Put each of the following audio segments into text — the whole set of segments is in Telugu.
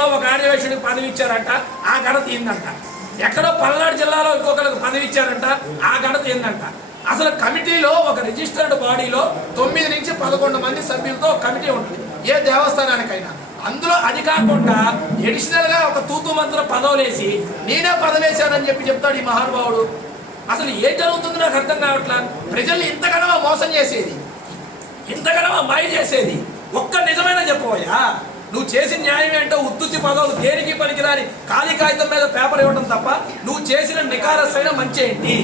ఒక ఆర్యవేశుడికి పదవి ఇచ్చారంట ఆ ఘనత ఏందంట? ఎక్కడో పల్నాడు జిల్లాలో ఇంకొకరికి పదవి ఇచ్చారంట ఆ ఘనత ఏందంట? అసలు కమిటీలో ఒక రిజిస్టర్డ్ బాడీలో తొమ్మిది నుంచి పదకొండు మంది సభ్యులతో కమిటీ ఉంటుంది. ఏ దేవస్థానానికైనా. అందులో అది కాకుండా ఎడిషనల్గా ఒక తూతు మంత్రం పదవులేసి నేనే పదవేశానని చెప్పి చెప్తాడు ఈ మహానుభావుడు. అసలు ఏం జరుగుతుంది నాకు అర్థం కావట్లా? ప్రజల్ని ఇంతకనమా మోసం చేసేది? ఇంతకనమా మాయ చేసేది? ఒక్క నిజమైన చెప్పబోయా? నువ్వు చేసిన న్యాయం ఏంటో ఉత్తుత్తి పదవులు దేనికి పనికిరాని ఖాళీ కాగితం మీద పేపర్ ఇవ్వడం తప్ప నువ్వు చేసిన నికారసైన మంచి ఏంటి?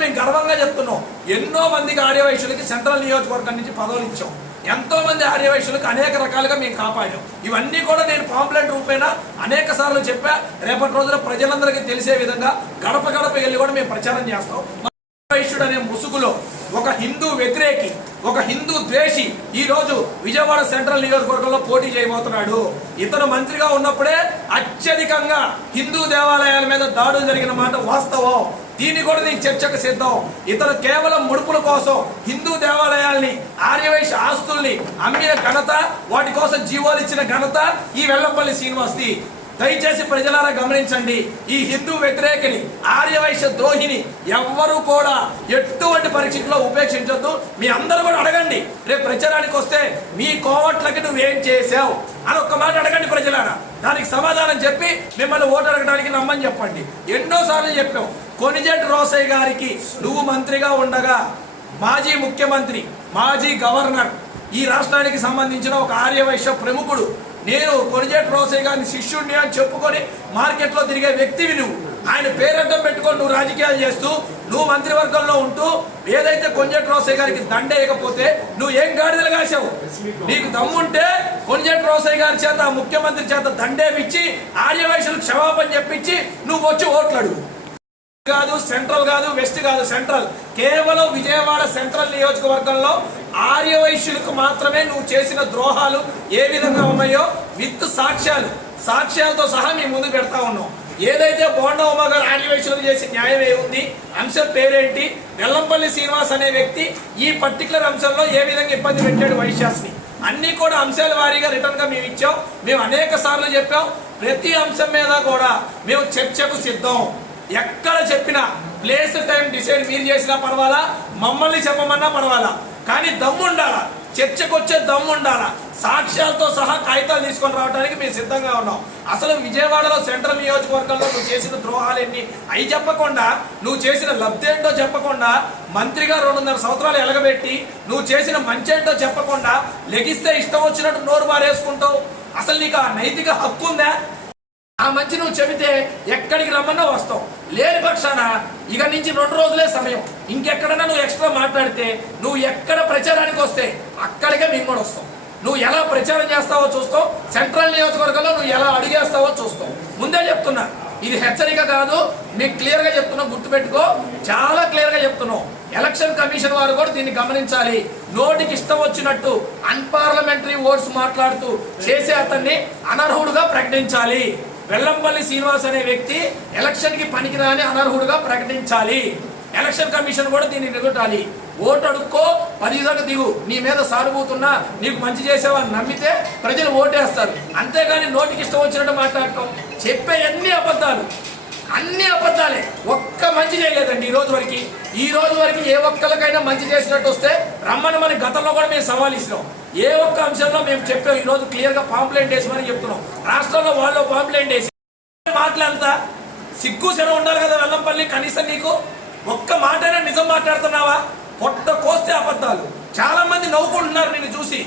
మేము గర్వంగా చెప్తున్నాం. ఎన్నో మందికి ఆర్యవైశ్యులకి సెంట్రల్ నియోజకవర్గం నుంచి పదవులు ఇచ్చాం. ఎంతో మంది ఆర్యవైశ్యులకు అనేక రకాలుగా మేము కాపాడాం. ఇవన్నీ కూడా నేను పాంప్లెంట్ రూపేణ అనేక సార్లు చెప్పా. రేపటి రోజున ప్రజలందరికీ తెలిసే విధంగా గడప గడప వెళ్ళి కూడా మేము ప్రచారం చేస్తాం. వైశ్యుడు అనే ముసుగులో ఒక హిందూ వ్యతిరేకి ఒక హిందూ ద్వేషి ఈ రోజు విజయవాడ సెంట్రల్ నియోజకవర్గంలో పోటీ చేయబోతున్నాడు. ఇతను మంత్రిగా ఉన్నప్పుడే అత్యధికంగా హిందూ దేవాలయాల మీద దాడులు జరిగిన మాట వాస్తవం. దీన్ని కూడా నీకు చర్చకు సిద్ధం. ఇతను కేవలం ముడుపుల కోసం హిందూ దేవాలయాల్ని ఆర్యవైశ్య ఆస్తుల్ని అమ్మిన ఘనత వాటి కోసం జీవోలు ఇచ్చిన ఘనత ఈ వెల్లంపల్లి శ్రీనివాస్ది. దయచేసి ప్రజలారా గమనించండి ఈ హిందూ వ్యతిరేకిని ఆర్యవైశ్య ద్రోహిని ఎవ్వరూ కూడా ఎటువంటి పరిస్థితిలో ఉపేక్షించొద్దు. మీ అందరూ కూడా అడగండి రేపు ప్రచారానికి వస్తే మీ కోవట్లకి నువ్వేం చేసావు అని ఒక్క మాట అడగండి ప్రజలారా. దానికి సమాధానం చెప్పి మిమ్మల్ని ఓటు అడగడానికి నమ్మని చెప్పండి. ఎన్నోసార్లు చెప్పాం కొనిజెట్ రోసయ్య గారికి నువ్వు మంత్రిగా ఉండగా మాజీ ముఖ్యమంత్రి మాజీ గవర్నర్ ఈ రాష్ట్రానికి సంబంధించిన ఒక ఆర్యవైశ్య ప్రముఖుడు నేను కొనిజేటి రోసయ్య గారిని శిష్యుడిని అని చెప్పుకొని మార్కెట్లో తిరిగే వ్యక్తివి నువ్వు. ఆయన పేరడ్డం పెట్టుకొని నువ్వు రాజకీయాలు చేస్తూ నువ్వు మంత్రివర్గంలో ఉంటూ ఏదైతే కొంజేటి రోసయ్య గారికి దండేయకపోతే నువ్వు ఏం గాడిదలు కాసావు నీకు దమ్ముంటే కొంజేటి రోసయ్య గారి చేత ముఖ్యమంత్రి చేత దండేపిచ్చి ఆర్యవైశ్యులకు క్షమాపణ చెప్పించి నువ్వు వచ్చి ఓట్లు అడుగు. కాదు సెంట్రల్ కాదు వెస్ట్ కాదు సెంట్రల్. కేవలం విజయవాడ సెంట్రల్ నియోజకవర్గంలో ఆర్యవైశ్యులకు మాత్రమే నువ్వు చేసిన ద్రోహాలు ఏ విధంగా ఉన్నాయో విత్ సాక్ష్యాలు. సాక్ష్యాలతో సహా మేము ముందు పెడతా ఉన్నాం. ఏదైతే బోండా ఉమా గారు ఆర్యవైశ్యులకు చేసిన న్యాయం ఏముంది అంశం పేరేంటి వెల్లంపల్లి శ్రీనివాస్ అనే వ్యక్తి ఈ పర్టికులర్ అంశంలో ఏ విధంగా ఇబ్బంది పెట్టాడు వైశ్యాస్ని. అన్ని కూడా అంశాల వారీగా రిటర్న్గా మేము ఇచ్చాం. మేము అనేక సార్లు చెప్పాం. ప్రతి అంశం మీద కూడా మేము చర్చకు సిద్ధం. ఎక్కడ చెప్పినా ప్లేస్ టైం డిసైడ్ మీరు చేసినా పర్వాలా మమ్మల్ని చెప్పమన్నా పర్వాలా. కానీ దమ్ము ఉండాలా చర్చకు వచ్చే దమ్ము ఉండాలా సాక్ష్యాలతో సహా కాగితాలు తీసుకొని రావడానికి మేము సిద్ధంగా ఉన్నాం. అసలు విజయవాడలో సెంట్రల్ నియోజకవర్గంలో నువ్వు చేసిన ద్రోహాలు ఎన్ని అవి చెప్పకుండా నువ్వు చేసిన లబ్ధి ఏంటో చెప్పకుండా మంత్రిగా రెండున్నర సంవత్సరాలు ఎలగబెట్టి నువ్వు చేసిన మంచి ఏంటో చెప్పకుండా లెగిస్తే ఇష్టం వచ్చినట్టు నోరు మారేసుకుంటావు. అసలు నీకు ఆ నైతిక హక్కు ఉందా? ఆ మంచి నువ్వు చెబితే ఎక్కడికి రమ్మన్నా వస్తావు. లేని పక్షాన ఇక నుంచి రెండు రోజులే సమయం. ఇంకెక్కడన్నా నువ్వు ఎక్స్ట్రా మాట్లాడితే నువ్వు ఎక్కడ ప్రచారానికి వస్తే అక్కడికే మేము కూడా వస్తాం. నువ్వు ఎలా ప్రచారం చేస్తావో చూస్తావు. సెంట్రల్ నియోజకవర్గంలో నువ్వు ఎలా అడిగేస్తావో చూస్తావు. ముందే చెప్తున్నా. ఇది హెచ్చరిక కాదు. నీకు క్లియర్గా చెప్తున్నావు గుర్తుపెట్టుకో. చాలా క్లియర్గా చెప్తున్నావు ఎలక్షన్ కమిషన్ వారు కూడా దీన్ని గమనించాలి. నోటికి ఇష్టం వచ్చినట్టు అన్పార్లమెంటరీ ఓట్స్ మాట్లాడుతూ చేసే అతన్ని అనర్హుడుగా ప్రకటించాలి. వెల్లంపల్లి శ్రీనివాస్ అనే వ్యక్తి ఎలక్షన్కి పనికిరాని అనర్హుడుగా ప్రకటించాలి. ఎలక్షన్ కమిషన్ కూడా దీన్ని నిలబెట్టాలి. ఓటు అడుక్కో పది దిగు. నీ మీద సానుభూతున్నా నీకు మంచి చేసేవాళ్ళు నమ్మితే ప్రజలు ఓటేస్తారు. అంతేగాని నోటికి ఇష్టం వచ్చినట్టు మాట్లాడటం. చెప్పే అన్ని అబద్ధాలు. అన్ని అబద్ధాలే. ఒక్క మంచి చేయలేదండి ఈ రోజు వరకు. ఈ రోజు వరకు ఏ ఒక్కరికైనా మంచి చేసినట్టు వస్తే రమ్మని మన గతంలో కూడా మేము సవాల్ ఇస్తున్నాం ఏ ఒక్క అంశంలో మేము చెప్పాం ఈ రోజు క్లియర్గా పాంప్లెంట్ వేసామని చెప్తున్నాం. రాష్ట్రంలో వాళ్ళు పాంప్లెంట్ వేసి మాటలంతా సిగ్గు శన ఉండాలి కదా వెల్లంపల్లి కనీసం నీకు ఒక్క మాటైనా నిజం మాట్లాడుతున్నావా? పొట్ట కోస్తే అబద్ధాలు. చాలా మంది నవ్వుకుంటున్నారు నిన్ను చూసి.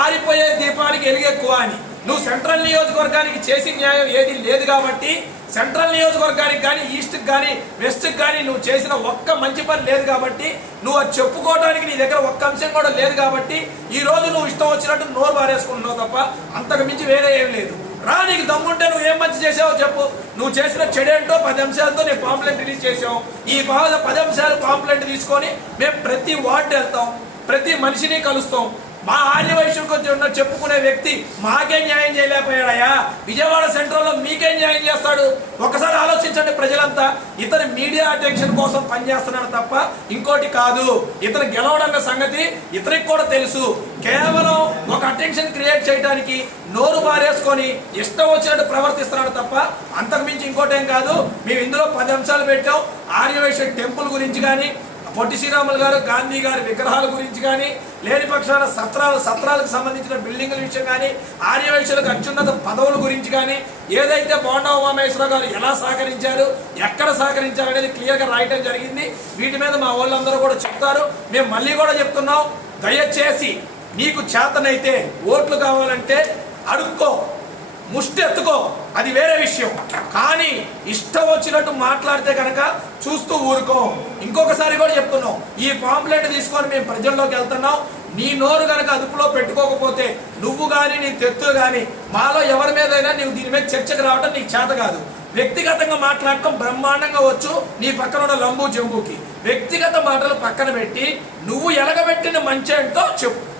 ఆరిపోయే దీపానికి ఎలుగెక్కువ అని. నువ్వు సెంట్రల్ నియోజకవర్గానికి చేసిన న్యాయం ఏది లేదు కాబట్టి సెంట్రల్ నియోజకవర్గానికి కానీ ఈస్ట్కి కానీ వెస్ట్కి కానీ నువ్వు చేసిన ఒక్క మంచి పని లేదు కాబట్టి నువ్వు అది చెప్పుకోవడానికి నీ దగ్గర ఒక్క అంశం కూడా లేదు కాబట్టి ఈ రోజు నువ్వు ఇష్టం వచ్చినట్టు నోరు బారేసుకుంటున్నావు తప్ప అంతకు మించి వేరే ఏం లేదు. రా నీకు దమ్ముంటే నువ్వు ఏం మంచి చేసావో చెప్పు. నువ్వు చేసిన చెడేంటో పది అంశాలతో నేను పాంప్లెంట్ రిలీజ్ చేసావు ఈ బాధ పది అంశాలు పాంప్లెంట్ తీసుకొని మేము ప్రతి వార్డు వెళ్తాం. ప్రతి మనిషిని కలుస్తాం. మా ఆర్యవైశ్యం కొంచెం ఉన్న చెప్పుకునే వ్యక్తి మాకే న్యాయం చేయలేకపోయాడయ్యా. విజయవాడ సెంట్రల్లో మీకే న్యాయం చేస్తాడు. ఒకసారి ఆలోచించండి ప్రజలంతా. ఇతను మీడియా అటెన్షన్ కోసం పనిచేస్తున్నాడు తప్ప ఇంకోటి కాదు. ఇతను గెలవడన్న సంగతి ఇతనికి కూడా తెలుసు. కేవలం ఒక అటెన్షన్ క్రియేట్ చేయడానికి నోరు మారేసుకొని ఇష్టం వచ్చినట్టు ప్రవర్తిస్తున్నాడు తప్ప అంతకుమించి ఇంకోటేం కాదు. మేము ఇందులో పది అంశాలు పెట్టాం. ఆర్యవైశ్య టెంపుల్ గురించి కానీ పొట్టి శ్రీరాములు గారు గాంధీ గారి విగ్రహాల గురించి కానీ లేని పక్షాన సత్రాలు సత్రాలకు సంబంధించిన బిల్డింగుల విషయం కానీ ఆర్యవైశ్యులకు అత్యున్నత పదవుల గురించి కానీ ఏదైతే బోండా ఉమామేశ్వర గారు ఎలా సహకరించారు ఎక్కడ సహకరించారు అనేది క్లియర్గా రాయటం జరిగింది. వీటి మీద మా వాళ్ళందరూ కూడా చెప్తారు. మేము మళ్ళీ కూడా చెప్తున్నాం. దయచేసి నీకు చేతనైతే ఓట్లు కావాలంటే అడుక్కో. ముష్టి ఎత్తుకో. అది వేరే విషయం. కానీ ఇష్టం వచ్చినట్టు మాట్లాడితే కనుక చూస్తూ ఊరుకో. ఇంకొకసారి కూడా చెప్తున్నాం. ఈ పాంప్లెట్ తీసుకొని మేము ప్రజల్లోకి వెళ్తున్నాం. నీ నోరు కనుక అదుపులో పెట్టుకోకపోతే నువ్వు కానీ నీ తెత్తు కానీ మాలో ఎవరి మీదైనా నీవు దీని మీద చర్చకు రావడం నీకు చేత కాదు. వ్యక్తిగతంగా మాట్లాడటం బ్రహ్మాండంగా వచ్చు. నీ పక్కన ఉన్న లంబు జంబుకి. వ్యక్తిగత మాటలు పక్కన పెట్టి నువ్వు ఎలగబెట్టిన మంచి ఏంటో చెప్పు.